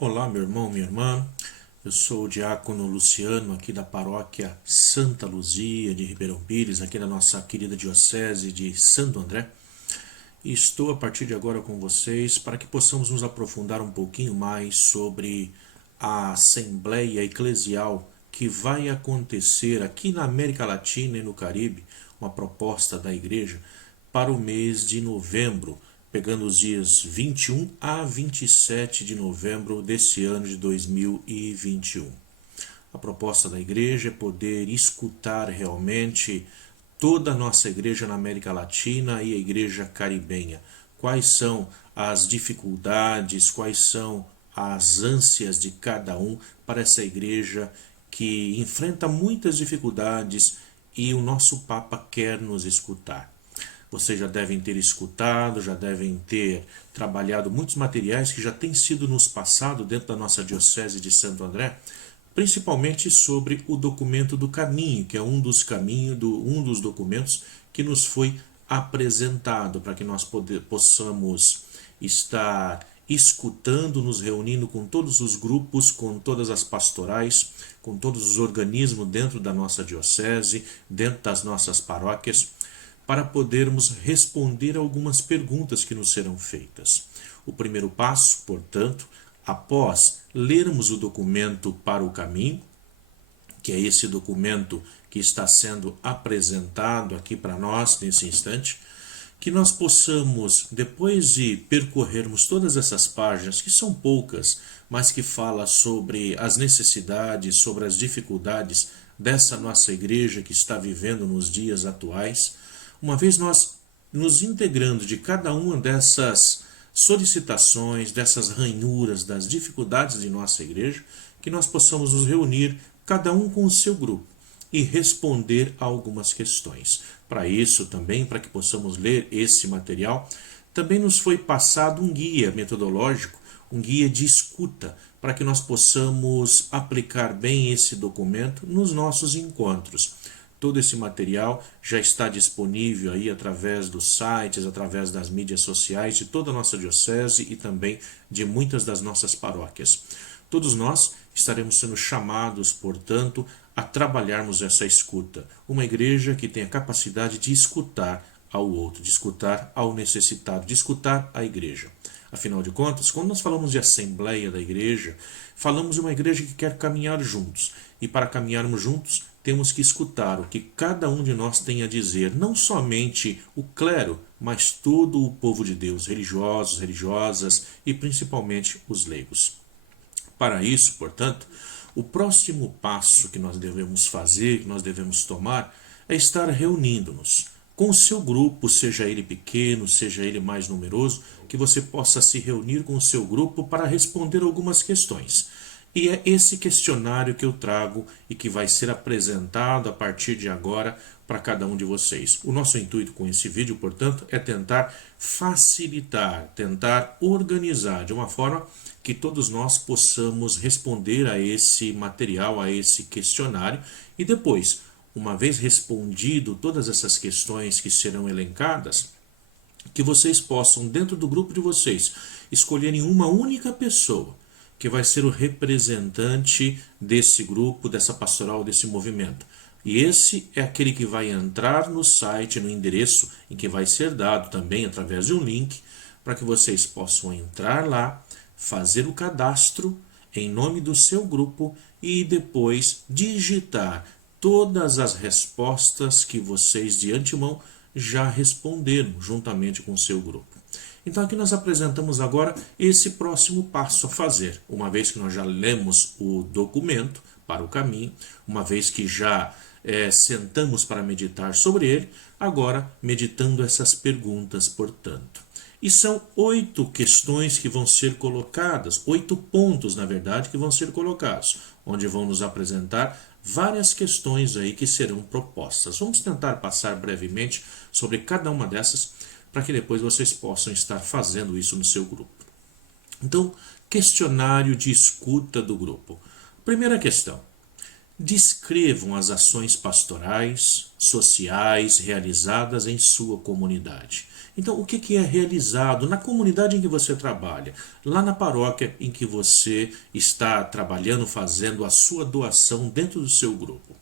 Olá, meu irmão, minha irmã. Eu sou o diácono Luciano, aqui da paróquia Santa Luzia de Ribeirão Pires, aqui da nossa querida diocese de Santo André. E estou a partir de agora com vocês para que possamos nos aprofundar um pouquinho mais sobre a Assembleia Eclesial que vai acontecer aqui na América Latina e no Caribe, uma proposta da Igreja para o mês de novembro, pegando os dias 21 a 27 de novembro desse ano de 2021. A proposta da igreja é poder escutar realmente toda a nossa igreja na América Latina e a igreja caribenha. Quais são as dificuldades, quais são as ânsias de cada um para essa igreja que enfrenta muitas dificuldades e o nosso Papa quer nos escutar. Vocês já devem ter escutado, já devem ter trabalhado muitos materiais que já têm sido nos passados dentro da nossa Diocese de Santo André, principalmente sobre o documento do caminho, que é um dos documentos que nos foi apresentado para que nós possamos estar escutando, nos reunindo com todos os grupos, com todas as pastorais, com todos os organismos dentro da nossa diocese, dentro das nossas paróquias, para podermos responder algumas perguntas que nos serão feitas. O primeiro passo, portanto, após lermos o documento para o caminho, que é esse documento que está sendo apresentado aqui para nós nesse instante, que nós possamos, depois de percorrermos todas essas páginas, que são poucas, mas que fala sobre as necessidades, sobre as dificuldades dessa nossa igreja que está vivendo nos dias atuais, uma vez nós nos integrando de cada uma dessas solicitações, dessas ranhuras, das dificuldades de nossa igreja, que nós possamos nos reunir, cada um com o seu grupo, e responder a algumas questões. Para isso também, para que possamos ler esse material, também nos foi passado um guia metodológico, um guia de escuta, para que nós possamos aplicar bem esse documento nos nossos encontros. Todo esse material já está disponível aí através dos sites, através das mídias sociais de toda a nossa diocese e também de muitas das nossas paróquias. Todos nós estaremos sendo chamados, portanto, a trabalharmos essa escuta. Uma igreja que tem a capacidade de escutar ao outro, de escutar ao necessitado, de escutar a igreja. Afinal de contas, quando nós falamos de assembleia da igreja, falamos de uma igreja que quer caminhar juntos. E para caminharmos juntos, temos que escutar o que cada um de nós tem a dizer, não somente o clero, mas todo o povo de Deus, religiosos, religiosas e principalmente os leigos. Para isso, portanto, o próximo passo que nós devemos fazer, que nós devemos tomar, é estar reunindo-nos com o seu grupo, seja ele pequeno, seja ele mais numeroso, que você possa se reunir com o seu grupo para responder algumas questões. E é esse questionário que eu trago e que vai ser apresentado a partir de agora para cada um de vocês. O nosso intuito com esse vídeo, portanto, é tentar facilitar, tentar organizar de uma forma que todos nós possamos responder a esse material, a esse questionário e depois, uma vez respondido todas essas questões que serão elencadas, que vocês possam, dentro do grupo de vocês, escolherem uma única pessoa que vai ser o representante desse grupo, dessa pastoral, desse movimento. E esse é aquele que vai entrar no site, no endereço, em que vai ser dado também através de um link, para que vocês possam entrar lá, fazer o cadastro em nome do seu grupo e depois digitar todas as respostas que vocês de antemão já responderam juntamente com o seu grupo. Então aqui nós apresentamos agora esse próximo passo a fazer, uma vez que nós já lemos o documento para o caminho, uma vez que já sentamos para meditar sobre ele, agora meditando essas perguntas, portanto. E são 8 questões que vão ser colocadas, 8 pontos, na verdade, que vão ser colocados, onde vão nos apresentar várias questões aí que serão propostas. Vamos tentar passar brevemente sobre cada uma dessas, para que depois vocês possam estar fazendo isso no seu grupo. Então, questionário de escuta do grupo. Primeira questão: descrevam as ações pastorais, sociais realizadas em sua comunidade. Então, o que é realizado na comunidade em que você trabalha, lá na paróquia em que você está trabalhando, fazendo a sua doação dentro do seu grupo?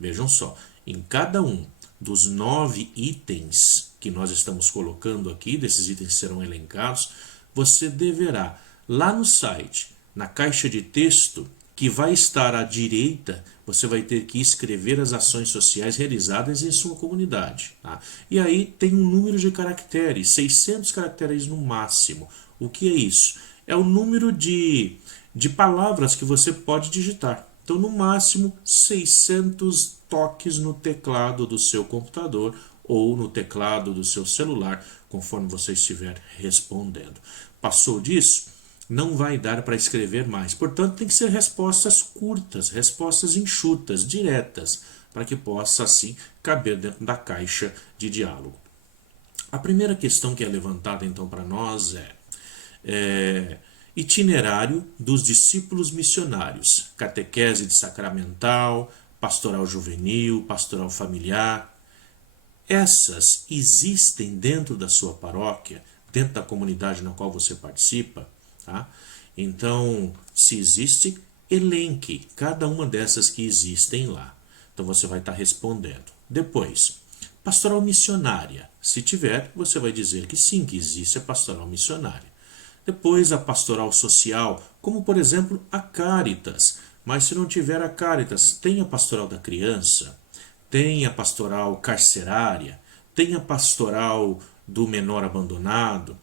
Vejam só, em cada um dos 9 itens que nós estamos colocando aqui, desses itens serão elencados, você deverá, lá no site, na caixa de texto, que vai estar à direita, você vai ter que escrever as ações sociais realizadas em sua comunidade. Tá? E aí tem um número de caracteres, 600 caracteres no máximo. O que é isso? É o número de palavras que você pode digitar. Então, no máximo, 600 toques no teclado do seu computador ou no teclado do seu celular, conforme você estiver respondendo. Passou disso? Não vai dar para escrever mais. Portanto, tem que ser respostas curtas, respostas enxutas, diretas, para que possa, assim, caber dentro da caixa de diálogo. A primeira questão que é levantada, então, para nós é itinerário dos discípulos missionários, catequese de sacramental, pastoral juvenil, pastoral familiar. Essas existem dentro da sua paróquia, dentro da comunidade na qual você participa? Tá? Então, se existe, elenque cada uma dessas que existem lá. Então você vai estar respondendo. Depois, pastoral missionária. Se tiver, você vai dizer que sim, que existe a pastoral missionária. Depois, a pastoral social, como por exemplo a Caritas. Mas se não tiver a Caritas, tem a pastoral da criança, tem a pastoral carcerária, tem a pastoral do menor abandonado,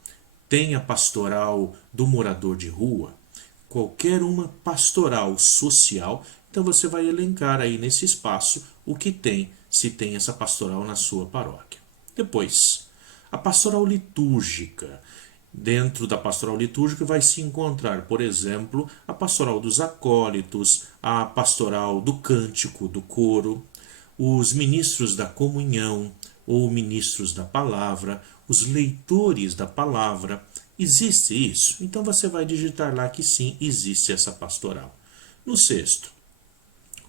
tem a pastoral do morador de rua, qualquer uma pastoral social, então você vai elencar aí nesse espaço o que tem, se tem essa pastoral na sua paróquia. Depois, a pastoral litúrgica. Dentro da pastoral litúrgica vai se encontrar, por exemplo, a pastoral dos acólitos, a pastoral do cântico, do coro, os ministros da comunhão ou ministros da palavra, os leitores da palavra. Existe isso? Então você vai digitar lá que sim, existe essa pastoral. No sexto,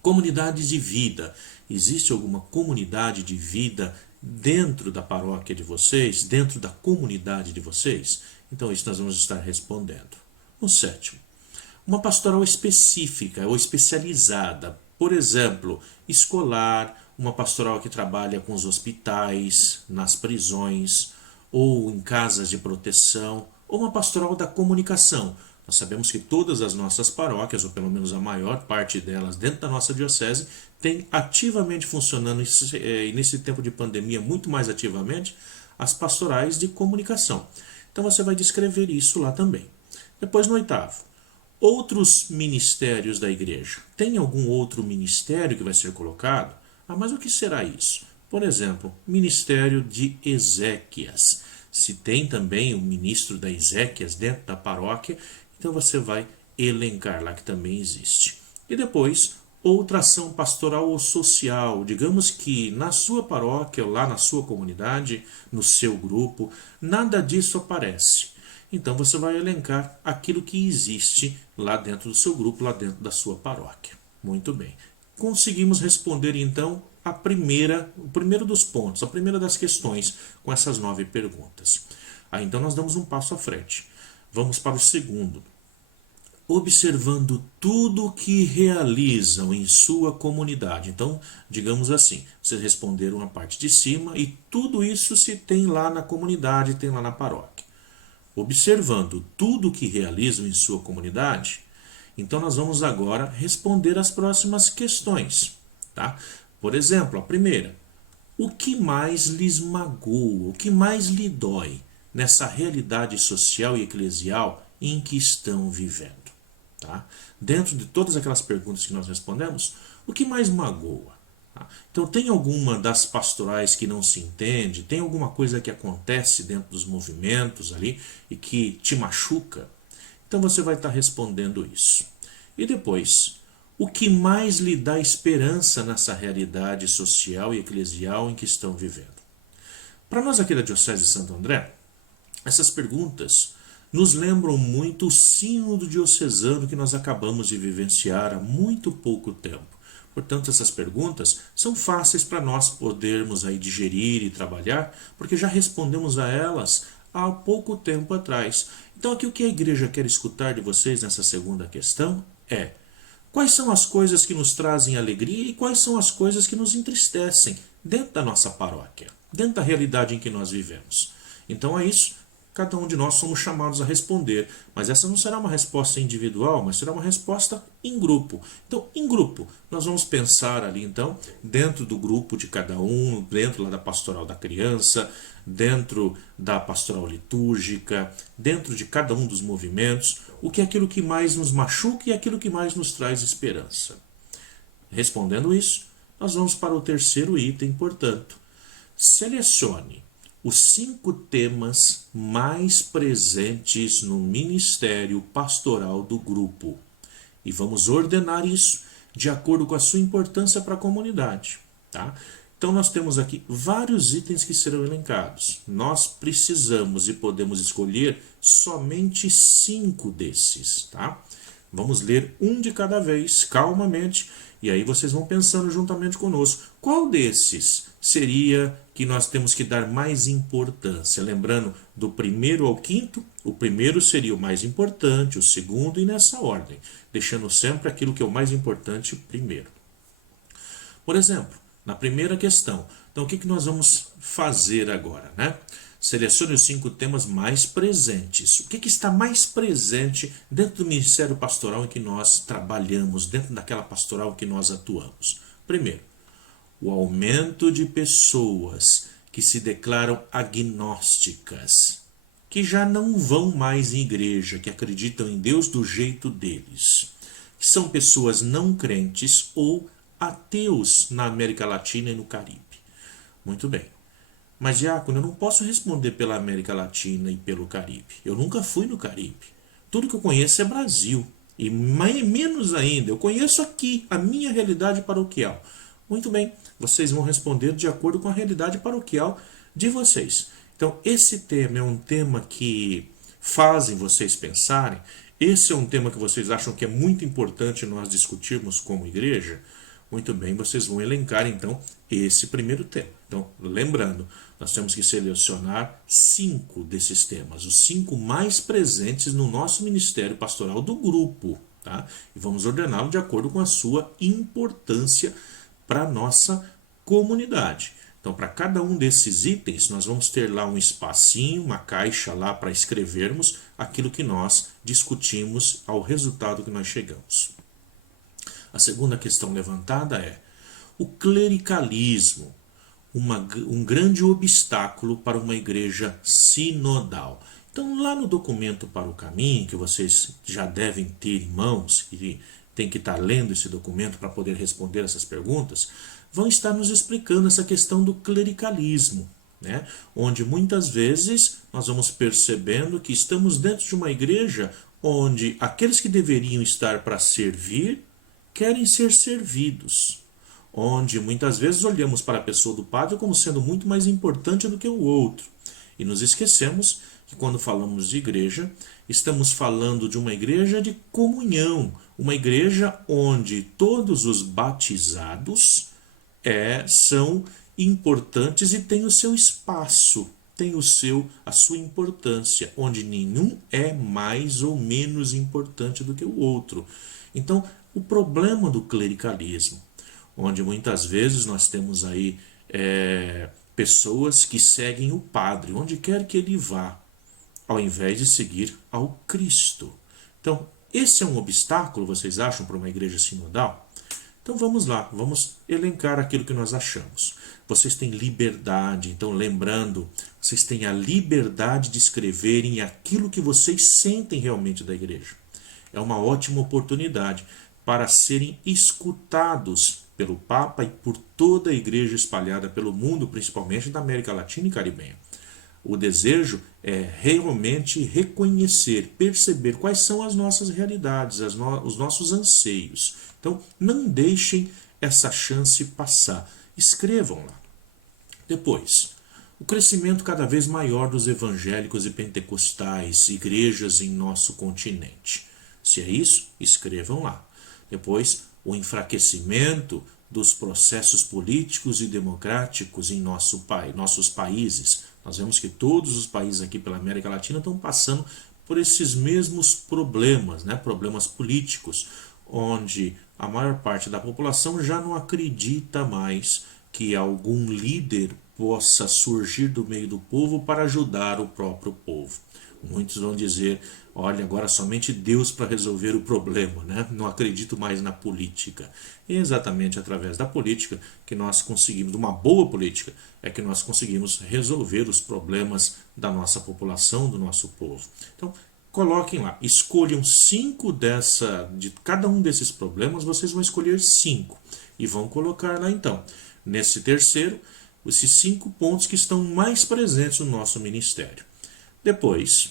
comunidades de vida. Existe alguma comunidade de vida dentro da paróquia de vocês, dentro da comunidade de vocês? Então isso nós vamos estar respondendo. No sétimo, uma pastoral específica ou especializada, por exemplo, escolar, uma pastoral que trabalha com os hospitais, nas prisões ou em casas de proteção, ou uma pastoral da comunicação. Nós sabemos que todas as nossas paróquias, ou pelo menos a maior parte delas dentro da nossa diocese, tem ativamente funcionando, e nesse tempo de pandemia muito mais ativamente, as pastorais de comunicação. Então você vai descrever isso lá também. Depois no oitavo, outros ministérios da igreja. Tem algum outro ministério que vai ser colocado? Ah, mas o que será isso? Por exemplo, ministério de Ezequias. Se tem também o ministro da Ezequias dentro da paróquia, então você vai elencar lá que também existe. E depois, outra ação pastoral ou social. Digamos que na sua paróquia, ou lá na sua comunidade, no seu grupo, nada disso aparece. Então você vai elencar aquilo que existe lá dentro do seu grupo, lá dentro da sua paróquia. Muito bem. Conseguimos responder então o primeiro dos pontos, a primeira das questões com essas 9 perguntas. Aí então nós damos um passo à frente. Vamos para o segundo. Observando tudo o que realizam em sua comunidade. Então, digamos assim, vocês responderam a parte de cima e tudo isso se tem lá na comunidade, tem lá na paróquia. Observando tudo o que realizam em sua comunidade, então nós vamos agora responder as próximas questões. Tá? Por exemplo, a primeira. O que mais lhes magoa, o que mais lhe dói nessa realidade social e eclesial em que estão vivendo? Tá? Dentro de todas aquelas perguntas que nós respondemos, o que mais magoa? Tá? Então, tem alguma das pastorais que não se entende? Tem alguma coisa que acontece dentro dos movimentos ali e que te machuca? Então, você vai estar respondendo isso. E depois, o que mais lhe dá esperança nessa realidade social e eclesial em que estão vivendo? Para nós aqui da Diocese de Santo André, essas perguntas nos lembram muito o sínodo diocesano que nós acabamos de vivenciar há muito pouco tempo. Portanto, essas perguntas são fáceis para nós podermos aí digerir e trabalhar, porque já respondemos a elas há pouco tempo atrás. Então, aqui o que a igreja quer escutar de vocês nessa segunda questão é: quais são as coisas que nos trazem alegria e quais são as coisas que nos entristecem dentro da nossa paróquia, dentro da realidade em que nós vivemos? Então é isso. Cada um de nós somos chamados a responder, mas essa não será uma resposta individual, mas será uma resposta em grupo. Então, em grupo, nós vamos pensar ali, então, dentro do grupo de cada um, dentro lá da pastoral da criança, dentro da pastoral litúrgica, dentro de cada um dos movimentos, o que é aquilo que mais nos machuca e aquilo que mais nos traz esperança. Respondendo isso, nós vamos para o terceiro item, portanto. Selecione os 5 temas mais presentes no ministério pastoral do grupo. E vamos ordenar isso de acordo com a sua importância para a comunidade. Tá? Então nós temos aqui vários itens que serão elencados. Nós precisamos e podemos escolher somente 5 desses. Tá? Vamos ler um de cada vez, calmamente, e aí vocês vão pensando juntamente conosco. Qual desses seria que nós temos que dar mais importância? Lembrando, do primeiro ao quinto, o primeiro seria o mais importante, o segundo e nessa ordem, deixando sempre aquilo que é o mais importante primeiro. Por exemplo, na primeira questão, então o que nós vamos fazer agora, né? Selecione os 5 temas mais presentes. O que está mais presente dentro do ministério pastoral em que nós trabalhamos, dentro daquela pastoral em que nós atuamos? Primeiro, o aumento de pessoas que se declaram agnósticas, que já não vão mais em igreja, que acreditam em Deus do jeito deles, que são pessoas não crentes ou ateus na América Latina e no Caribe. Muito bem. Mas, diácono, eu não posso responder pela América Latina e pelo Caribe. Eu nunca fui no Caribe. Tudo que eu conheço é Brasil. E menos ainda, eu conheço aqui a minha realidade paroquial. Muito bem, vocês vão responder de acordo com a realidade paroquial de vocês. Então, esse tema é um tema que fazem vocês pensarem. Esse é um tema que vocês acham que é muito importante nós discutirmos como igreja. Muito bem, vocês vão elencar então esse primeiro tema. Então, lembrando, nós temos que selecionar 5 desses temas, os 5 mais presentes no nosso ministério pastoral do grupo, tá? E vamos ordená-lo de acordo com a sua importância para a nossa comunidade. Então, para cada um desses itens, nós vamos ter lá um espacinho, uma caixa lá para escrevermos aquilo que nós discutimos ao resultado que nós chegamos. A segunda questão levantada é o clericalismo, um grande obstáculo para uma igreja sinodal. Então, lá no documento para o caminho, que vocês já devem ter em mãos, e tem que estar lendo esse documento para poder responder essas perguntas, vão estar nos explicando essa questão do clericalismo, né? Onde muitas vezes nós vamos percebendo que estamos dentro de uma igreja onde aqueles que deveriam estar para servir querem ser servidos, onde muitas vezes olhamos para a pessoa do padre como sendo muito mais importante do que o outro. E nos esquecemos que quando falamos de igreja, estamos falando de uma igreja de comunhão, uma igreja onde todos os batizados são importantes e têm o seu espaço, têm a sua importância, onde nenhum é mais ou menos importante do que o outro. Então, o problema do clericalismo, onde muitas vezes nós temos aí pessoas que seguem o padre, onde quer que ele vá, ao invés de seguir ao Cristo. Então, esse é um obstáculo, vocês acham, para uma igreja sinodal? Então vamos lá, vamos elencar aquilo que nós achamos. Vocês têm liberdade, então lembrando, vocês têm a liberdade de escreverem aquilo que vocês sentem realmente da igreja. É uma ótima oportunidade para serem escutados pelo Papa e por toda a igreja espalhada pelo mundo, principalmente da América Latina e Caribenha. O desejo é realmente reconhecer, perceber quais são as nossas realidades, os nossos anseios. Então, não deixem essa chance passar. Escrevam lá. Depois, o crescimento cada vez maior dos evangélicos e pentecostais, igrejas em nosso continente. Se é isso, escrevam lá. Depois, o enfraquecimento dos processos políticos e democráticos em nossos países. Nós vemos que todos os países aqui pela América Latina estão passando por esses mesmos problemas, né? Problemas políticos, onde a maior parte da população já não acredita mais que algum líder possa surgir do meio do povo para ajudar o próprio povo. Muitos vão dizer, olha, agora somente Deus para resolver o problema, né? Não acredito mais na política. E é exatamente através da política que nós conseguimos, de uma boa política, é que nós conseguimos resolver os problemas da nossa população, do nosso povo. Então, coloquem lá, escolham 5 de cada um desses problemas, vocês vão escolher 5 e vão colocar lá então, nesse terceiro, esses 5 pontos que estão mais presentes no nosso ministério. Depois,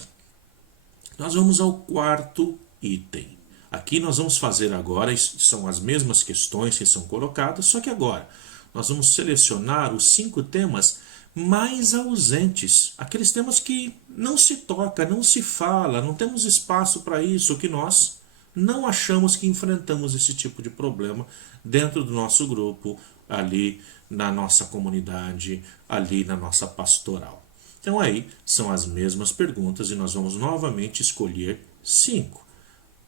nós vamos ao quarto item. Aqui nós vamos fazer agora, são as mesmas questões que são colocadas, só que agora nós vamos selecionar os 5 temas mais ausentes, aqueles temas que não se toca, não se fala, não temos espaço para isso, que nós não achamos que enfrentamos esse tipo de problema dentro do nosso grupo, ali na nossa comunidade, ali na nossa pastoral. Então aí são as mesmas perguntas e nós vamos novamente escolher 5.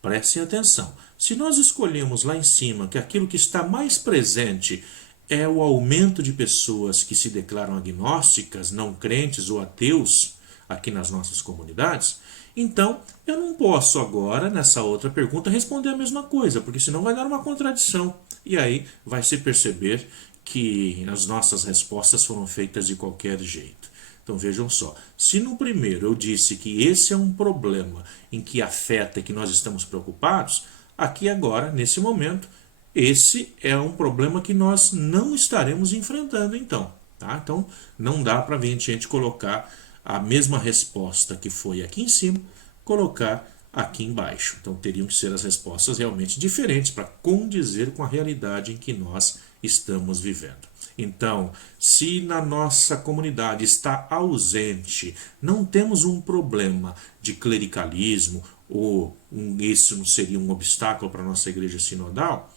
Prestem atenção. Se nós escolhemos lá em cima que aquilo que está mais presente é o aumento de pessoas que se declaram agnósticas, não crentes ou ateus aqui nas nossas comunidades, então eu não posso agora, nessa outra pergunta, responder a mesma coisa, porque senão vai dar uma contradição. E aí vai se perceber que as nossas respostas foram feitas de qualquer jeito. Então vejam só, se no primeiro eu disse que esse é um problema em que afeta e que nós estamos preocupados, aqui agora, nesse momento, esse é um problema que nós não estaremos enfrentando então. Tá? Então não dá para a gente colocar a mesma resposta que foi aqui em cima, colocar aqui embaixo. Então teriam que ser as respostas realmente diferentes para condizer com a realidade em que nós estamos vivendo. Então, se na nossa comunidade está ausente, não temos um problema de clericalismo, ou isso não seria um obstáculo para a nossa igreja sinodal,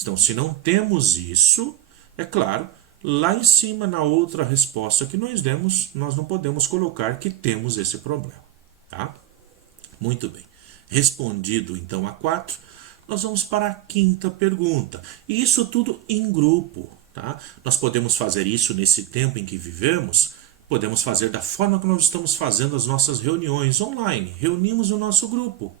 então se não temos isso, é claro, lá em cima na outra resposta que nós demos, nós não podemos colocar que temos esse problema. Tá? Muito bem. Respondido então a 4, nós vamos para a 5ª pergunta. E isso tudo em grupo. Tá? Nós podemos fazer isso nesse tempo em que vivemos, podemos fazer da forma que nós estamos fazendo as nossas reuniões online. Reunimos o nosso grupo.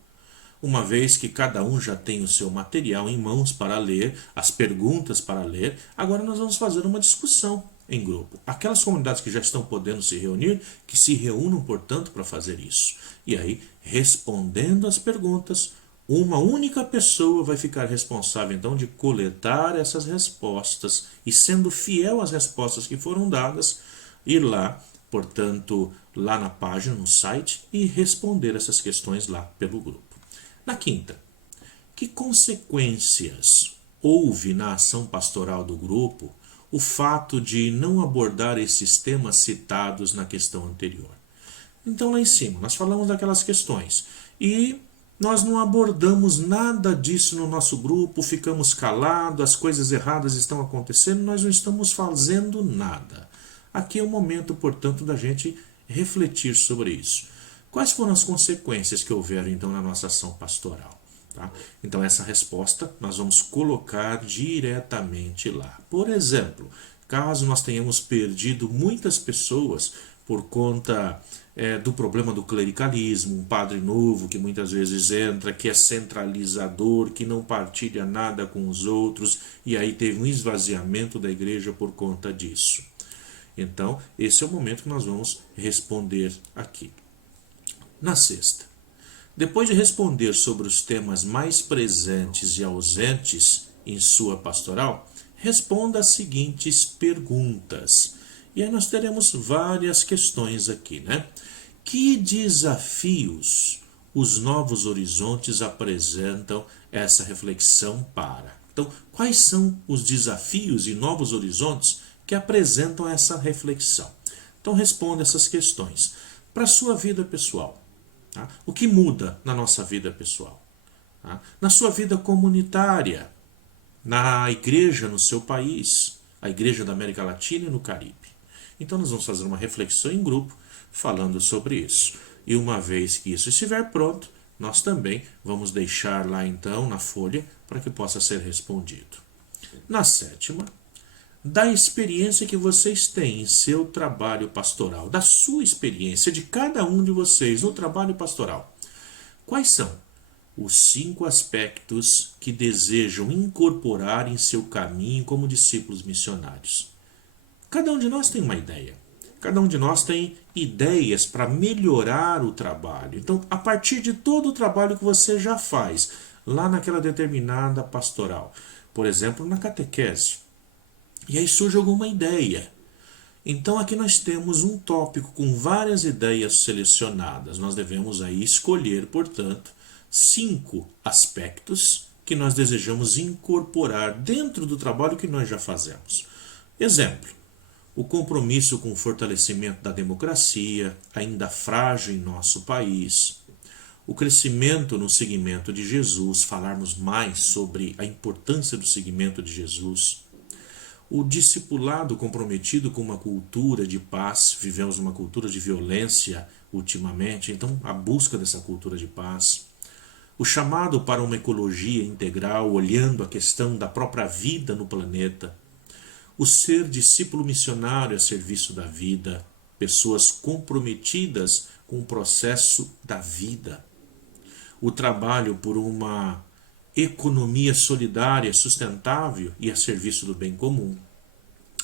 Uma vez que cada um já tem o seu material em mãos para ler, as perguntas para ler, agora nós vamos fazer uma discussão em grupo. Aquelas comunidades que já estão podendo se reunir, que se reúnam, portanto, para fazer isso. E aí, respondendo as perguntas, uma única pessoa vai ficar responsável, então, de coletar essas respostas e, sendo fiel às respostas que foram dadas, ir lá, portanto, lá na página, no site, e responder essas questões lá pelo grupo. Na 5ª, que consequências houve na ação pastoral do grupo o fato de não abordar esses temas citados na questão anterior? Então, lá em cima, nós falamos daquelas questões e nós não abordamos nada disso no nosso grupo, ficamos calados, as coisas erradas estão acontecendo, nós não estamos fazendo nada. Aqui é o momento, portanto, da gente refletir sobre isso. Quais foram as consequências que houveram, então, na nossa ação pastoral? Tá? Então, essa resposta nós vamos colocar diretamente lá. Por exemplo, caso nós tenhamos perdido muitas pessoas por conta do problema do clericalismo, um padre novo que muitas vezes entra, que é centralizador, que não partilha nada com os outros, e aí teve um esvaziamento da igreja por conta disso. Então, esse é o momento que nós vamos responder aqui. Na 6ª, depois de responder sobre os temas mais presentes e ausentes em sua pastoral, responda as seguintes perguntas. E aí nós teremos várias questões aqui, né? Que desafios os novos horizontes apresentam essa reflexão para? Então, quais são os desafios e novos horizontes que apresentam essa reflexão? Então, responda essas questões. Para a sua vida pessoal, tá? O que muda na nossa vida pessoal? Tá? Na sua vida comunitária, na igreja no seu país, a igreja da América Latina e no Caribe. Então nós vamos fazer uma reflexão em grupo falando sobre isso. E uma vez que isso estiver pronto, nós também vamos deixar lá então na folha para que possa ser respondido. Na sétima, da experiência que vocês têm em seu trabalho pastoral, da sua experiência de cada um de vocês no trabalho pastoral. Quais são os 5 aspectos que desejam incorporar em seu caminho como discípulos missionários? Cada um de nós tem uma ideia. Cada um de nós tem ideias para melhorar o trabalho. Então, a partir de todo o trabalho que você já faz, lá naquela determinada pastoral, por exemplo, na catequese, e aí surge alguma ideia. Então aqui nós temos um tópico com várias ideias selecionadas. Nós devemos aí escolher, portanto, 5 aspectos que nós desejamos incorporar dentro do trabalho que nós já fazemos. Exemplo: o compromisso com o fortalecimento da democracia, ainda frágil em nosso país, o crescimento no seguimento de Jesus, falarmos mais sobre a importância do seguimento de Jesus, o discipulado comprometido com uma cultura de paz. Vivemos uma cultura de violência ultimamente, então a busca dessa cultura de paz, o chamado para uma ecologia integral, olhando a questão da própria vida no planeta, o ser discípulo missionário a serviço da vida, pessoas comprometidas com o processo da vida, o trabalho por uma economia solidária, sustentável e a serviço do bem comum,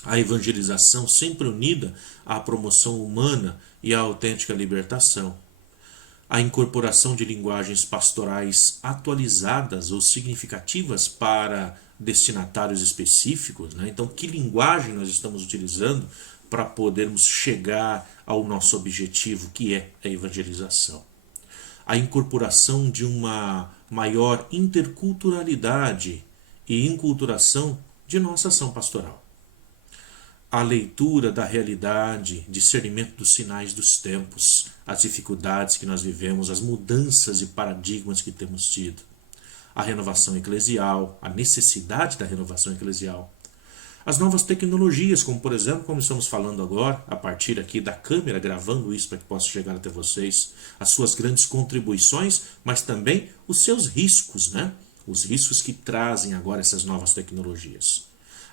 a evangelização sempre unida à promoção humana e à autêntica libertação, a incorporação de linguagens pastorais atualizadas ou significativas para destinatários específicos, né? Então, que linguagem nós estamos utilizando para podermos chegar ao nosso objetivo, que é a evangelização. A incorporação de uma maior interculturalidade e inculturação de nossa ação pastoral. A leitura da realidade, discernimento dos sinais dos tempos, as dificuldades que nós vivemos, as mudanças de paradigmas que temos tido, a renovação eclesial, a necessidade da renovação eclesial, as novas tecnologias, como por exemplo, como estamos falando agora, a partir aqui da câmera, gravando isso para que possa chegar até vocês, as suas grandes contribuições, mas também os seus riscos, né? Os riscos que trazem agora essas novas tecnologias.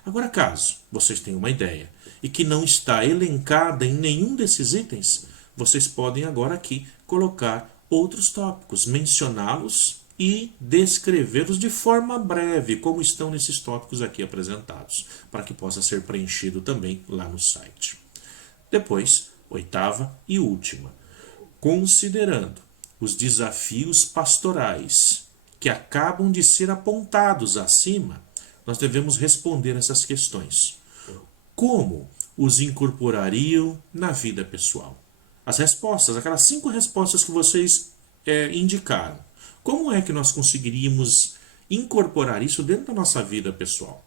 Agora, caso vocês tenham uma ideia e que não está elencada em nenhum desses itens, vocês podem agora aqui colocar outros tópicos, mencioná-los e descrevê-los de forma breve, como estão nesses tópicos aqui apresentados, para que possa ser preenchido também lá no site. Depois, 8ª e última, considerando os desafios pastorais que acabam de ser apontados acima, nós devemos responder essas questões. Como os incorporariam na vida pessoal? As respostas, aquelas 5 respostas que vocês indicaram. Como é que nós conseguiríamos incorporar isso dentro da nossa vida pessoal?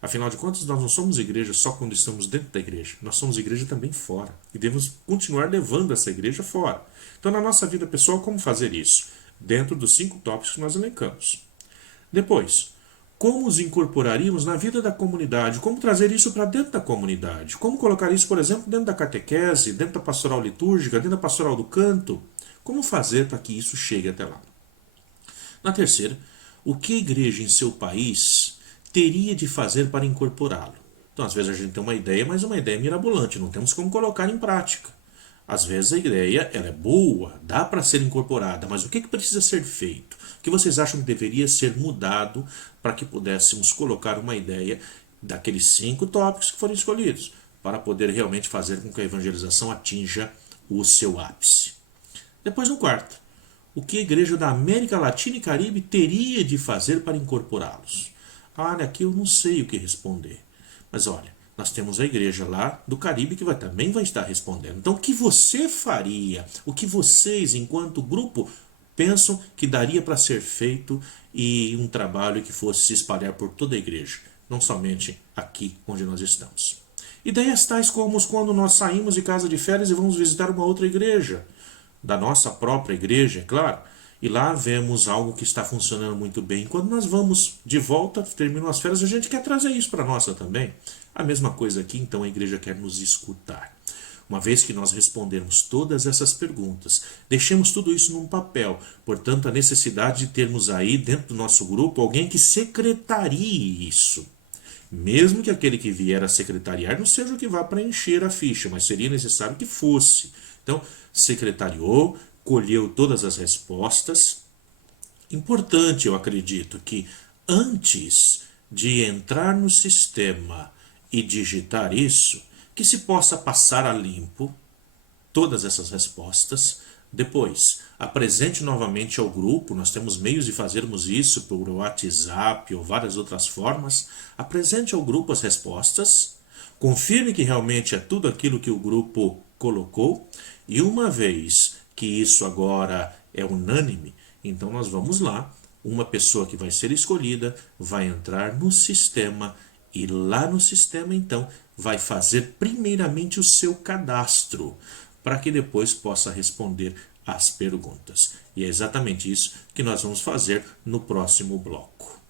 Afinal de contas, nós não somos igreja só quando estamos dentro da igreja. Nós somos igreja também fora. E devemos continuar levando essa igreja fora. Então, na nossa vida pessoal, como fazer isso? Dentro dos 5 tópicos que nós elencamos. Depois, como os incorporaríamos na vida da comunidade? Como trazer isso para dentro da comunidade? Como colocar isso, por exemplo, dentro da catequese, dentro da pastoral litúrgica, dentro da pastoral do canto? Como fazer para que isso chegue até lá? Na terceira, o que a igreja em seu país teria de fazer para incorporá-lo? Então, às vezes a gente tem uma ideia, mas uma ideia mirabolante, não temos como colocar em prática. Às vezes a ideia ela é boa, dá para ser incorporada, mas o que precisa ser feito? O que vocês acham que deveria ser mudado para que pudéssemos colocar uma ideia daqueles 5 tópicos que foram escolhidos, para poder realmente fazer com que a evangelização atinja o seu ápice? Depois, no quarto, o que a igreja da América Latina e Caribe teria de fazer para incorporá-los? Olha, aqui eu não sei o que responder. Mas olha, nós temos a igreja lá do Caribe que também vai estar respondendo. Então, o que você faria? O que vocês, enquanto grupo, pensam que daria para ser feito e um trabalho que fosse se espalhar por toda a igreja, não somente aqui onde nós estamos? Ideias tais como quando nós saímos de casa de férias e vamos visitar uma outra igreja, da nossa própria igreja, é claro, e lá vemos algo que está funcionando muito bem. Quando nós vamos de volta, terminam as férias, a gente quer trazer isso para a nossa também. A mesma coisa aqui, então a igreja quer nos escutar. Uma vez que nós respondermos todas essas perguntas, deixemos tudo isso num papel. Portanto, a necessidade de termos aí dentro do nosso grupo alguém que secretarie isso. Mesmo que aquele que vier a secretariar não seja o que vá preencher a ficha, mas seria necessário que fosse. Então, secretariou, colheu todas as respostas. Importante, eu acredito, que antes de entrar no sistema e digitar isso, que se possa passar a limpo todas essas respostas. Depois, apresente novamente ao grupo, nós temos meios de fazermos isso por WhatsApp ou várias outras formas. Apresente ao grupo as respostas, confirme que realmente é tudo aquilo que o grupo colocou, e uma vez que isso agora é unânime, então nós vamos lá, uma pessoa que vai ser escolhida vai entrar no sistema, e lá no sistema então vai fazer primeiramente o seu cadastro, para que depois possa responder as perguntas. E é exatamente isso que nós vamos fazer no próximo bloco.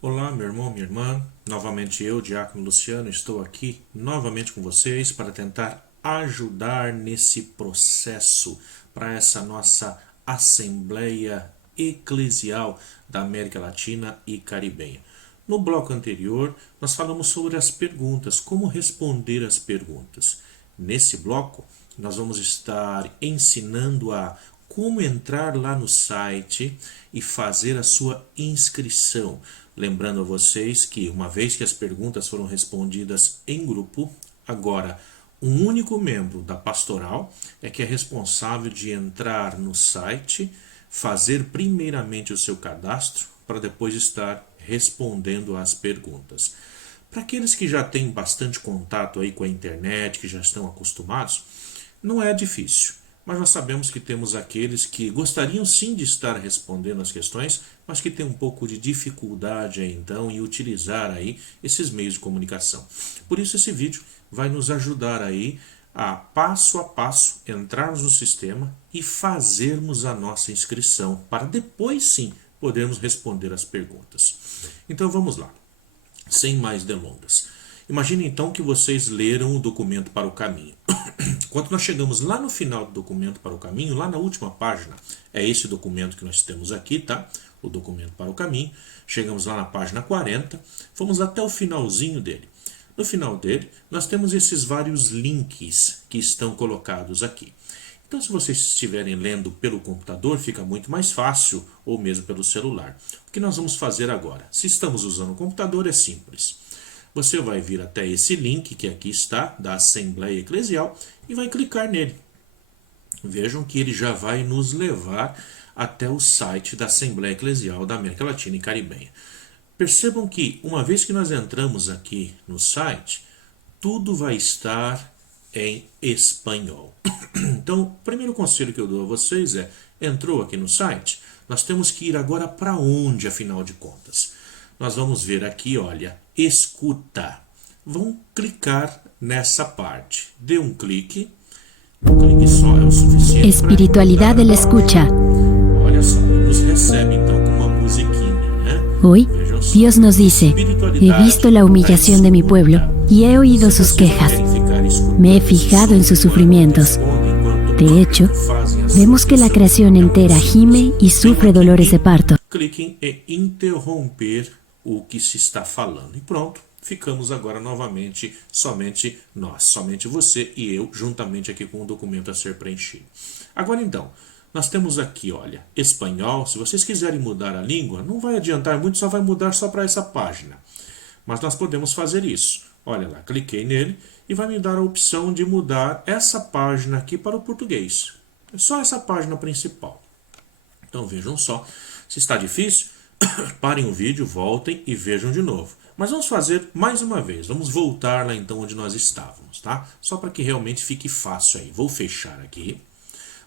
Olá, meu irmão, minha irmã. Novamente eu, Diácono Luciano, estou aqui novamente com vocês para tentar ajudar nesse processo para essa nossa Assembleia Eclesial da América Latina e Caribenha. No bloco anterior, nós falamos sobre as perguntas, como responder as perguntas. Nesse bloco, nós vamos estar ensinando a como entrar lá no site e fazer a sua inscrição. Lembrando a vocês que, uma vez que as perguntas foram respondidas em grupo, agora um único membro da pastoral é que é responsável de entrar no site, fazer primeiramente o seu cadastro, para depois estar respondendo às perguntas. Para aqueles que já têm bastante contato aí com a internet, que já estão acostumados, não é difícil. Mas nós sabemos que temos aqueles que gostariam sim de estar respondendo as questões, mas que têm um pouco de dificuldade aí, então em utilizar aí esses meios de comunicação. Por isso esse vídeo vai nos ajudar aí a passo entrarmos no sistema e fazermos a nossa inscrição, para depois sim podermos responder as perguntas. Então vamos lá, sem mais delongas. Imagine então que vocês leram o documento para o caminho. Quando nós chegamos lá no final do documento para o caminho, lá na última página, é esse documento que nós temos aqui, tá? O documento para o caminho. Chegamos lá na página 40, fomos até o finalzinho dele. No final dele, nós temos esses vários links que estão colocados aqui. Então, se vocês estiverem lendo pelo computador, fica muito mais fácil, ou mesmo pelo celular. O que nós vamos fazer agora? Se estamos usando o computador, é simples. Você vai vir até esse link que aqui está, da Assembleia Eclesial, e vai clicar nele. Vejam que ele já vai nos levar até o site da Assembleia Eclesial da América Latina e Caribenha. Percebam que, uma vez que nós entramos aqui no site, tudo vai estar em espanhol. Então, o primeiro conselho que eu dou a vocês é, entrou aqui no site, nós temos que ir agora para onde, afinal de contas? Nós vamos ver aqui, olha, escuta. Vamos clicar nessa parte. Dê um clique só é o suficiente. Espiritualidad de la escucha. Olha só, nos recebe então com uma musiquinha, né? Hoy, Dios nos dice, he visto la humillación de mi pueblo y he oído sus quejas. Me he fijado en sus sufrimientos. De hecho, vemos que la creación entera gime y sufre dolores de parto. Cliquem em interromper o que se está falando. E pronto, ficamos agora novamente somente nós, somente você e eu, juntamente aqui com o documento a ser preenchido. Agora então, nós temos aqui, olha, espanhol. Se vocês quiserem mudar a língua, não vai adiantar muito, só vai mudar só para essa página. Mas nós podemos fazer isso. Olha lá, cliquei nele e vai me dar a opção de mudar essa página aqui para o português. É só essa página principal. Então vejam só, se está difícil, parem o vídeo, voltem e vejam de novo. Mas vamos fazer mais uma vez, vamos voltar lá então onde nós estávamos, tá? Só para que realmente fique fácil aí. Vou fechar aqui,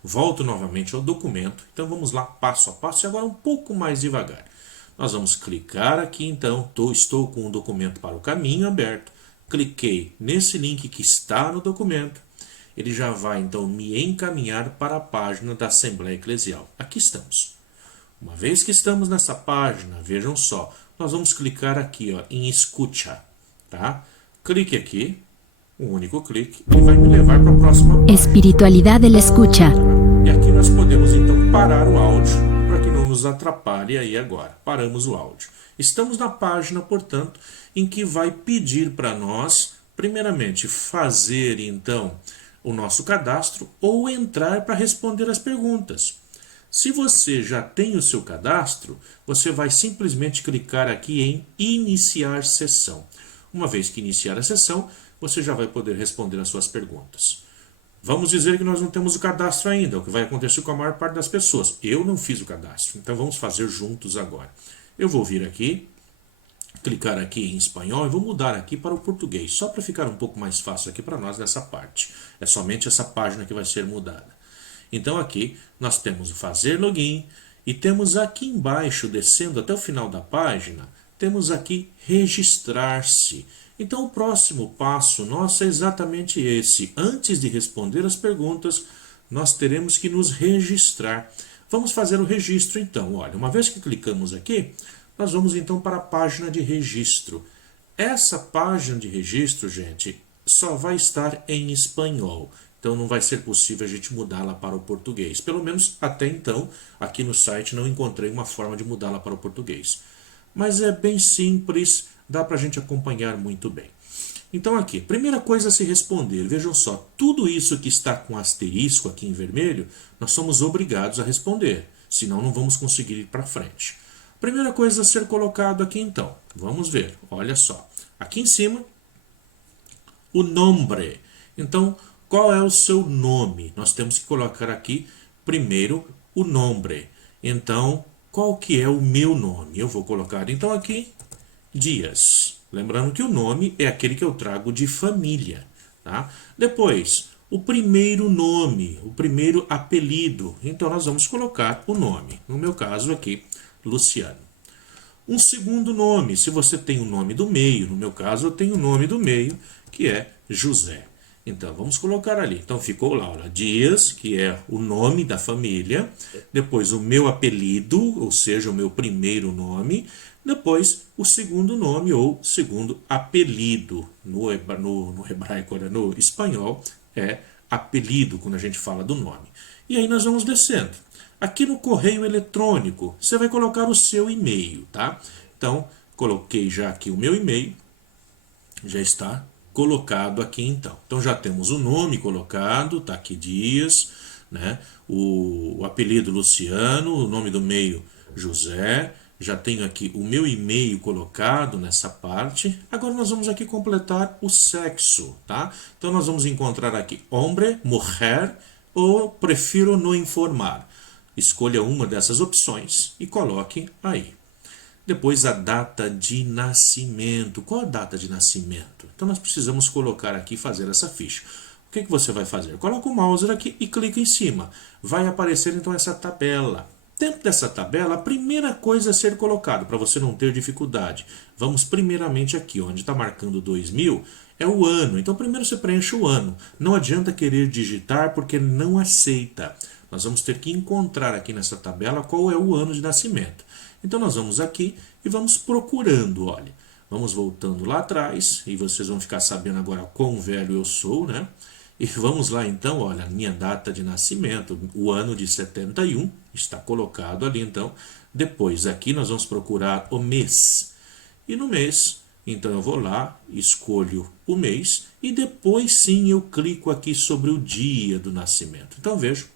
volto novamente ao documento, então vamos lá passo a passo e agora um pouco mais devagar. Nós vamos clicar aqui então, estou com o documento para o caminho aberto, cliquei nesse link que está no documento ele já vai então me encaminhar para a página da Assembleia Eclesial. Aqui estamos. Uma vez que estamos nessa página, vejam só, nós vamos clicar aqui ó, em Escucha, tá? Clique aqui, um único clique, e vai me levar para a próxima página. Espiritualidad de la escucha. E aqui nós podemos então parar o áudio para que não nos atrapalhe aí agora. Paramos o áudio. Estamos na página, portanto, em que vai pedir para nós, primeiramente, fazer então o nosso cadastro ou entrar para responder as perguntas. Se você já tem o seu cadastro, você vai simplesmente clicar aqui em iniciar sessão. Uma vez que iniciar a sessão, você já vai poder responder as suas perguntas. Vamos dizer que nós não temos o cadastro ainda, o que vai acontecer com a maior parte das pessoas. Eu não fiz o cadastro, então vamos fazer juntos agora. Eu vou vir aqui, clicar aqui em espanhol e vou mudar aqui para o português, só para ficar um pouco mais fácil aqui para nós nessa parte. É somente essa página que vai ser mudada. Então aqui nós temos o fazer login e temos aqui embaixo, descendo até o final da página, temos aqui registrar-se. Então o próximo passo nosso é exatamente esse. Antes de responder as perguntas, nós teremos que nos registrar. Vamos fazer o registro então. Olha, uma vez que clicamos aqui, nós vamos então para a página de registro. Essa página de registro, gente, só vai estar em espanhol. Então não vai ser possível a gente mudá-la para o português. Pelo menos até então, aqui no site não encontrei uma forma de mudá-la para o português. Mas é bem simples, dá para a gente acompanhar muito bem. Então aqui, primeira coisa a se responder, vejam só, tudo isso que está com asterisco aqui em vermelho, nós somos obrigados a responder, senão não vamos conseguir ir para frente. Primeira coisa a ser colocado aqui então, vamos ver, olha só, aqui em cima, o nombre. Então, qual é o seu nome? Nós temos que colocar aqui primeiro o nombre. Então, qual que é o meu nome? Eu vou colocar então aqui Dias. Lembrando que o nome é aquele que eu trago de família, tá? Depois, o primeiro nome, o primeiro apelido. Então, nós vamos colocar o nome. No meu caso aqui, Luciano. Um segundo nome, se você tem o nome do meio. No meu caso, eu tenho o nome do meio, que é José. Então, vamos colocar ali. Então, ficou lá, olha, Dias, que é o nome da família. Depois, o meu apelido, ou seja, o meu primeiro nome. Depois, o segundo nome ou segundo apelido. No hebraico, no espanhol, é apelido, quando a gente fala do nome. E aí nós vamos descendo. Aqui no correio eletrônico, você vai colocar o seu e-mail, tá? Então, coloquei já aqui o meu e-mail. Já está colocado aqui então. Então, já temos o nome colocado, tá aqui Dias, né? O apelido Luciano, o nome do meio José. Já tenho aqui o meu e-mail colocado nessa parte. Agora nós vamos aqui completar o sexo, tá? Então nós vamos encontrar aqui hombre, mulher ou prefiro não informar. Escolha uma dessas opções e coloque aí. Depois a data de nascimento. Qual a data de nascimento? Então nós precisamos colocar aqui, fazer essa ficha. O que você vai fazer? Coloca o mouse aqui e clica em cima. Vai aparecer então essa tabela. Dentro dessa tabela, a primeira coisa a ser colocada, para você não ter dificuldade, vamos primeiramente aqui, onde está marcando 2000, é o ano. Então, primeiro você preenche o ano. Não adianta querer digitar, porque não aceita. Nós vamos ter que encontrar aqui nessa tabela qual é o ano de nascimento. Então, nós vamos aqui e vamos procurando, olha. Vamos voltando lá atrás, e vocês vão ficar sabendo agora quão velho eu sou, né? E vamos lá então, olha, a minha data de nascimento, o ano de 71, está colocado ali então. Depois aqui nós vamos procurar o mês. E no mês, então eu vou lá, escolho o mês e depois sim eu clico aqui sobre o dia do nascimento. Então vejo,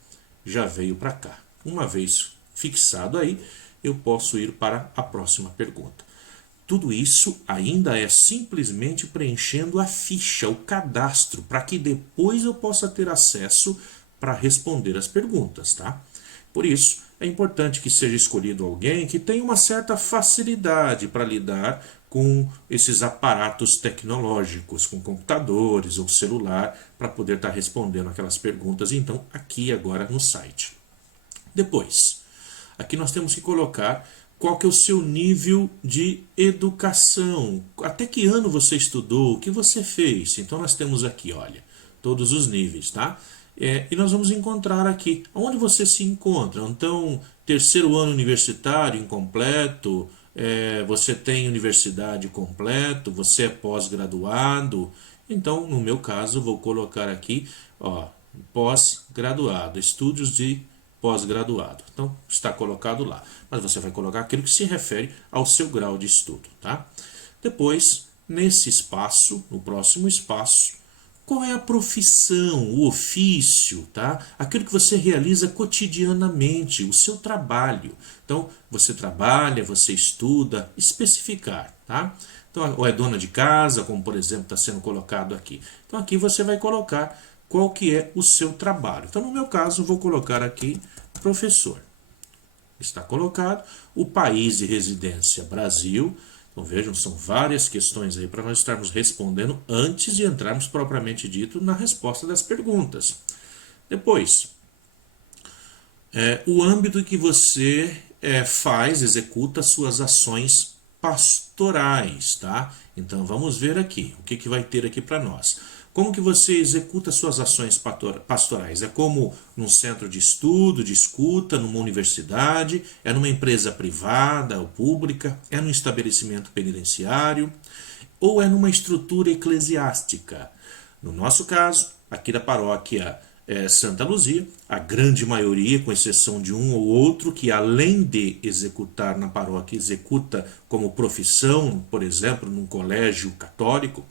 já veio para cá. Uma vez fixado aí, eu posso ir para a próxima pergunta. Tudo isso ainda é simplesmente preenchendo a ficha, o cadastro, para que depois eu possa ter acesso para responder as perguntas, tá? Por isso, é importante que seja escolhido alguém que tenha uma certa facilidade para lidar com esses aparatos tecnológicos, com computadores ou celular, para poder estar respondendo aquelas perguntas, então, aqui agora no site. Depois, aqui nós temos que colocar qual que é o seu nível de educação, até que ano você estudou, o que você fez. Então nós temos aqui, olha, todos os níveis, tá? E nós vamos encontrar aqui onde você se encontra. Então, terceiro ano universitário incompleto, você tem universidade completo, você é pós-graduado. Então, no meu caso, vou colocar aqui, ó, pós-graduado, estudos de pós-graduado. Então, está colocado lá. Mas você vai colocar aquilo que se refere ao seu grau de estudo, tá? Depois, nesse espaço, no próximo espaço, qual é a profissão, o ofício, tá? Aquilo que você realiza cotidianamente, o seu trabalho. Então, você trabalha, você estuda, especificar, tá? Então, ou é dona de casa, como por exemplo está sendo colocado aqui. Então, aqui você vai colocar qual que é o seu trabalho. Então, no meu caso, vou colocar aqui professor. Está colocado. O país de residência, Brasil. Então, vejam, são várias questões aí para nós estarmos respondendo antes de entrarmos propriamente dito na resposta das perguntas. Depois, o âmbito que você executa suas ações pastorais, tá? Então, vamos ver aqui, o que vai ter aqui para nós. Como que você executa suas ações pastorais? É como num centro de estudo, de escuta, numa universidade, é numa empresa privada ou pública, é num estabelecimento penitenciário, ou é numa estrutura eclesiástica? No nosso caso, aqui da paróquia Santa Luzia, a grande maioria, com exceção de um ou outro, que além de executar na paróquia, executa como profissão, por exemplo, num colégio católico,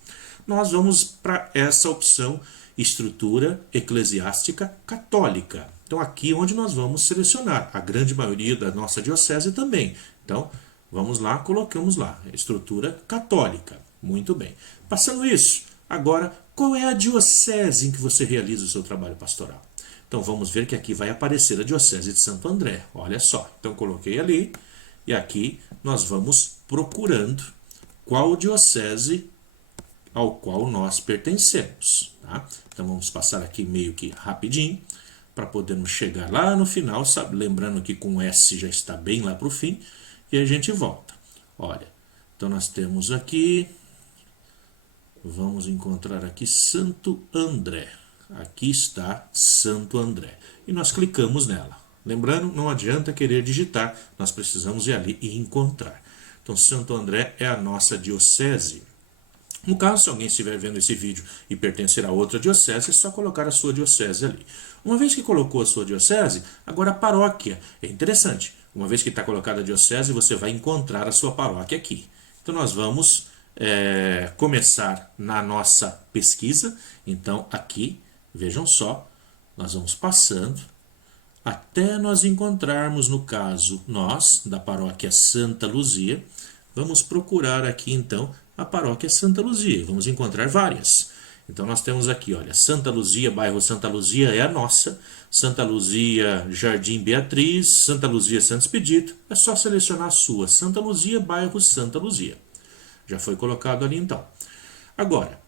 nós vamos para essa opção, estrutura eclesiástica católica. Então, aqui onde nós vamos selecionar, a grande maioria da nossa diocese também. Então, vamos lá, colocamos lá, estrutura católica. Muito bem. Passando isso, agora, qual é a diocese em que você realiza o seu trabalho pastoral? Então, vamos ver que aqui vai aparecer a diocese de Santo André. Olha só, então coloquei ali, e aqui nós vamos procurando qual diocese ao qual nós pertencemos, tá? Então vamos passar aqui meio que rapidinho, para podermos chegar lá no final, sabe? Lembrando que com S já está bem lá para o fim, e a gente volta. Olha, então nós temos aqui, vamos encontrar aqui Santo André. Aqui está Santo André. E nós clicamos nela. Lembrando, não adianta querer digitar, nós precisamos ir ali e encontrar. Então Santo André é a nossa diocese. No caso, se alguém estiver vendo esse vídeo e pertencer a outra diocese, é só colocar a sua diocese ali. Uma vez que colocou a sua diocese, agora a paróquia. É interessante. Uma vez que está colocada a diocese, você vai encontrar a sua paróquia aqui. Então, nós vamos começar na nossa pesquisa. Então, aqui, vejam só, nós vamos passando até nós encontrarmos, no caso, nós, da paróquia Santa Luzia. Vamos procurar aqui, então, a paróquia Santa Luzia. Vamos encontrar várias. Então, nós temos aqui, olha, Santa Luzia, bairro Santa Luzia é a nossa. Santa Luzia, Jardim Beatriz, Santa Luzia, Santo Expedito. É só selecionar a sua. Santa Luzia, bairro Santa Luzia. Já foi colocado ali, então. Agora,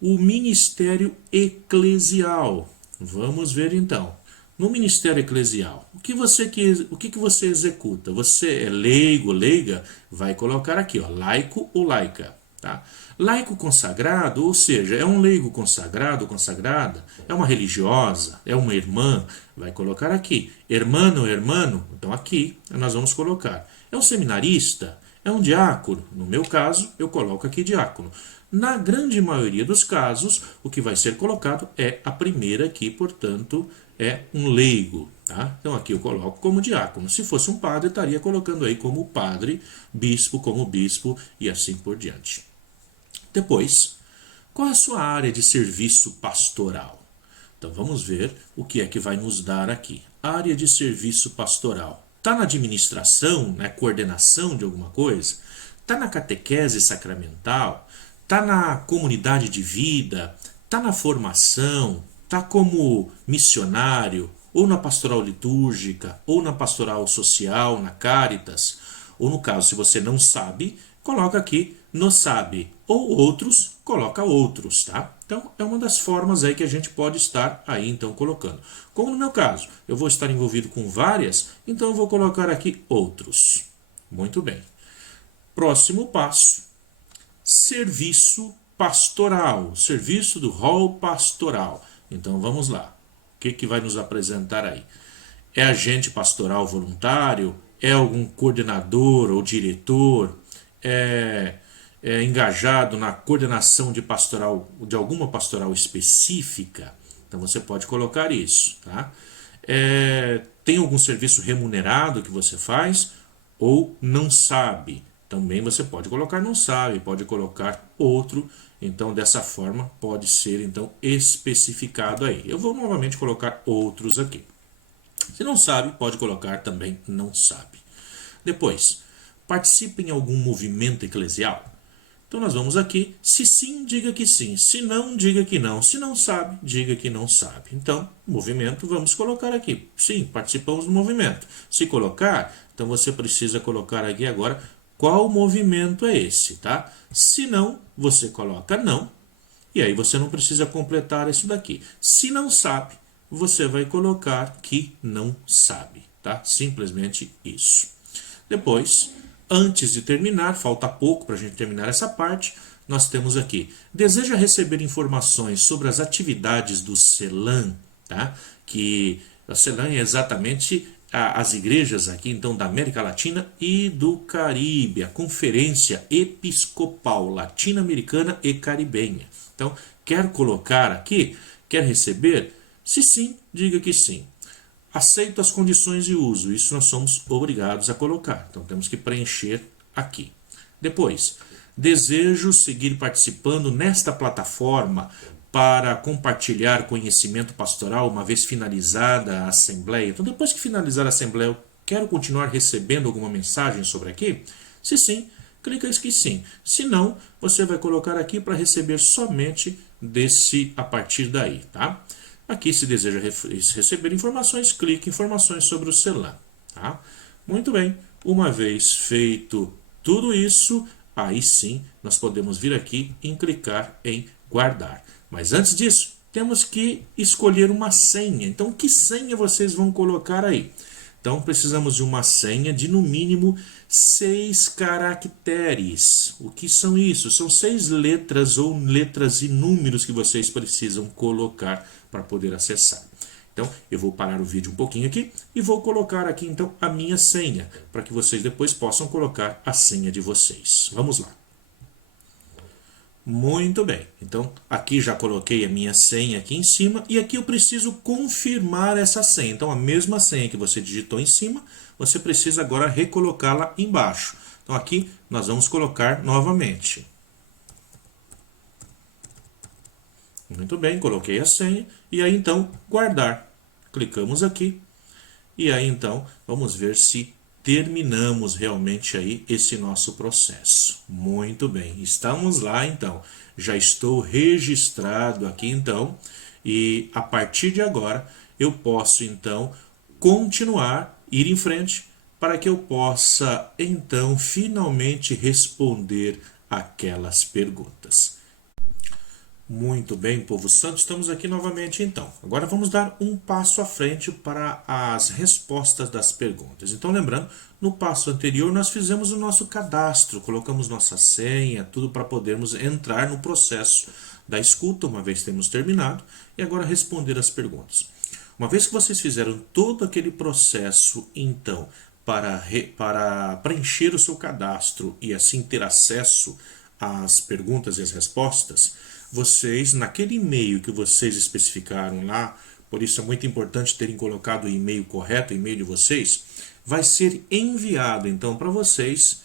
o ministério eclesial. Vamos ver, então. No ministério eclesial, o que você executa? Você é leigo, leiga? Vai colocar aqui, ó, laico ou laica. Tá? Laico consagrado, ou seja, é um leigo consagrado ou consagrada, é uma religiosa, é uma irmã, vai colocar aqui. Hermano ou hermano, então aqui nós vamos colocar. É um seminarista, é um diácono, no meu caso eu coloco aqui diácono. Na grande maioria dos casos, o que vai ser colocado é a primeira aqui, portanto, é um leigo. Tá? Então aqui eu coloco como diácono. Se fosse um padre, estaria colocando aí como padre, bispo como bispo e assim por diante. Depois, qual é a sua área de serviço pastoral? Então vamos ver o que é que vai nos dar aqui. Área de serviço pastoral. Está na administração, na coordenação de alguma coisa? Está na catequese sacramental? Está na comunidade de vida? Está na formação? Está como missionário? Ou na pastoral litúrgica? Ou na pastoral social, na Caritas? Ou no caso, se você não sabe, coloca aqui não sabe. Ou outros, coloca outros, tá? Então, é uma das formas aí que a gente pode estar aí, então, colocando. Como no meu caso, eu vou estar envolvido com várias, então eu vou colocar aqui outros. Muito bem. Próximo passo, serviço pastoral. Serviço do rol pastoral. Então vamos lá. O que vai nos apresentar aí? É agente pastoral voluntário? É algum coordenador ou diretor? É engajado na coordenação de pastoral, de alguma pastoral específica? Então você pode colocar isso, tá? Tem algum serviço remunerado que você faz? Ou não sabe? Também você pode colocar não sabe, pode colocar outro. Então dessa forma pode ser então especificado aí. Eu vou novamente colocar outros aqui. Se não sabe, pode colocar também não sabe. Depois, participa em algum movimento eclesial? Então nós vamos aqui, se sim, diga que sim, se não, diga que não, se não sabe, diga que não sabe. Então, movimento, vamos colocar aqui, sim, participamos do movimento. Se colocar, então você precisa colocar aqui agora qual movimento é esse, tá? Se não, você coloca não, e aí você não precisa completar isso daqui. Se não sabe, você vai colocar que não sabe, tá? Simplesmente isso. Depois, antes de terminar, falta pouco para a gente terminar essa parte, nós temos aqui, deseja receber informações sobre as atividades do CELAM, tá? Que a CELAM é exatamente as igrejas aqui, então, da América Latina e do Caribe, a Conferência Episcopal Latino-Americana e Caribenha. Então, quer colocar aqui, quer receber? Se sim, diga que sim. Aceito as condições de uso, isso nós somos obrigados a colocar, então temos que preencher aqui. Depois, desejo seguir participando nesta plataforma para compartilhar conhecimento pastoral uma vez finalizada a assembleia. Então depois que finalizar a assembleia, eu quero continuar recebendo alguma mensagem sobre aqui? Se sim, clica que sim. Se não, você vai colocar aqui para receber somente a partir daí, tá? Aqui, se deseja receber informações, clique em informações sobre o CELAM. Tá? Muito bem, uma vez feito tudo isso, aí sim nós podemos vir aqui e clicar em guardar. Mas antes disso, temos que escolher uma senha. Então, que senha vocês vão colocar aí? Então, precisamos de uma senha de no mínimo 6 caracteres. O que são isso? São 6 letras ou letras e números que vocês precisam colocar para poder acessar. Então, eu vou parar o vídeo um pouquinho aqui e vou colocar aqui, então, a minha senha, para que vocês depois possam colocar a senha de vocês. Vamos lá. Muito bem, então aqui já coloquei a minha senha aqui em cima e aqui eu preciso confirmar essa senha. Então a mesma senha que você digitou em cima, você precisa agora recolocá-la embaixo. Então aqui nós vamos colocar novamente. Muito bem, coloquei a senha e aí então guardar. Clicamos aqui e aí então vamos ver se terminamos realmente aí esse nosso processo. Muito bem, estamos lá então. Já estou registrado aqui então e a partir de agora eu posso então continuar, ir em frente para que eu possa então finalmente responder aquelas perguntas. Muito bem, povo santo, estamos aqui novamente então. Agora vamos dar um passo à frente para as respostas das perguntas. Então lembrando, no passo anterior nós fizemos o nosso cadastro, colocamos nossa senha, tudo para podermos entrar no processo da escuta, uma vez temos terminado, e agora responder as perguntas. Uma vez que vocês fizeram todo aquele processo, então, para preencher o seu cadastro e assim ter acesso às perguntas e às respostas, vocês, naquele e-mail que vocês especificaram lá, por isso é muito importante terem colocado o e-mail correto, o e-mail de vocês, vai ser enviado então para vocês,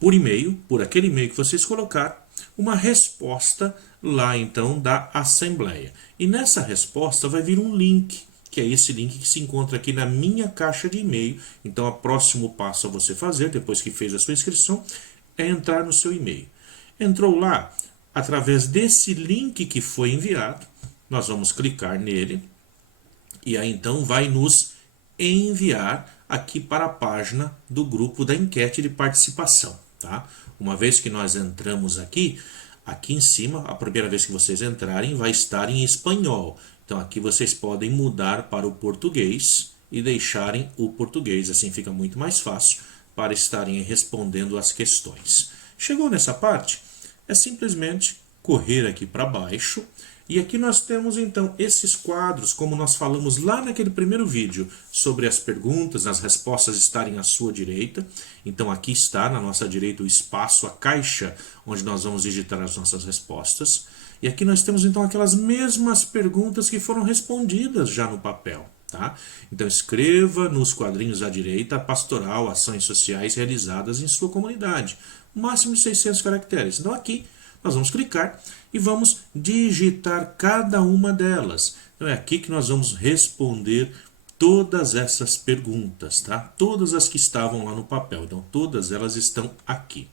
por e-mail, por aquele e-mail que vocês colocaram, uma resposta lá então da Assembleia. E nessa resposta vai vir um link, que é esse link que se encontra aqui na minha caixa de e-mail. Então o próximo passo a você fazer, depois que fez a sua inscrição, é entrar no seu e-mail. Entrou lá, através desse link que foi enviado, nós vamos clicar nele e aí então vai nos enviar aqui para a página do grupo da enquete de participação, tá? Uma vez que nós entramos aqui em cima, a primeira vez que vocês entrarem vai estar em espanhol. Então aqui vocês podem mudar para o português e deixarem o português, assim fica muito mais fácil para estarem respondendo as questões. Chegou nessa parte? É simplesmente correr aqui para baixo, E aqui nós temos então esses quadros, como nós falamos lá naquele primeiro vídeo, sobre as perguntas, as respostas estarem à sua direita. Então aqui está na nossa direita o espaço, a caixa, onde nós vamos digitar as nossas respostas. E aqui nós temos então aquelas mesmas perguntas que foram respondidas já no papel. Tá? Então escreva nos quadrinhos à direita pastoral, ações sociais realizadas em sua comunidade. Máximo de 600 caracteres. Então aqui nós vamos clicar e vamos digitar cada uma delas. Então é aqui que nós vamos responder todas essas perguntas, tá? Todas as que estavam lá no papel. Então todas elas estão aqui.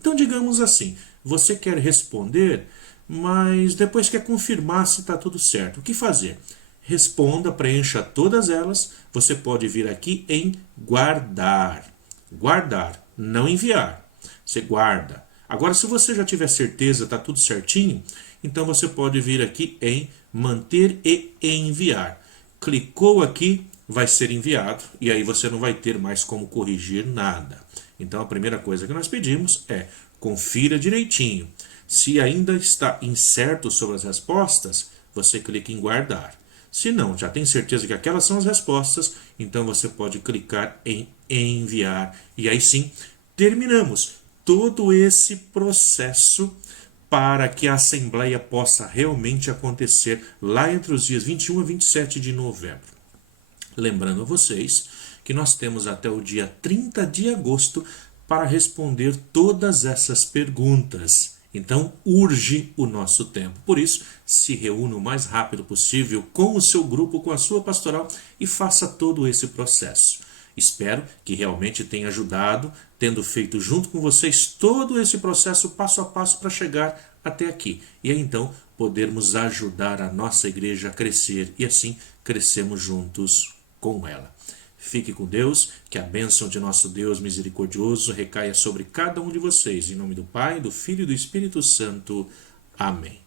Então digamos assim, você quer responder, mas depois quer confirmar se está tudo certo. O que fazer? Responda, preencha todas elas. Você pode vir aqui em guardar. Guardar, não enviar. Você guarda. Agora, se você já tiver certeza, está tudo certinho, então você pode vir aqui em manter e enviar. Clicou aqui, vai ser enviado, e aí você não vai ter mais como corrigir nada. Então, a primeira coisa que nós pedimos é confira direitinho. Se ainda está incerto sobre as respostas, você clica em guardar. Se não, já tem certeza que aquelas são as respostas, então você pode clicar em enviar. E aí sim, terminamos todo esse processo para que a Assembleia possa realmente acontecer lá entre os dias 21 a 27 de novembro. Lembrando a vocês que nós temos até o dia 30 de agosto para responder todas essas perguntas. Então, urge o nosso tempo. Por isso, se reúna o mais rápido possível com o seu grupo, com a sua pastoral e faça todo esse processo. Espero que realmente tenha ajudado, tendo feito junto com vocês todo esse processo passo a passo para chegar até aqui. E aí, então, podermos ajudar a nossa igreja a crescer e assim crescemos juntos com ela. Fique com Deus, que a bênção de nosso Deus misericordioso recaia sobre cada um de vocês. Em nome do Pai, do Filho e do Espírito Santo. Amém.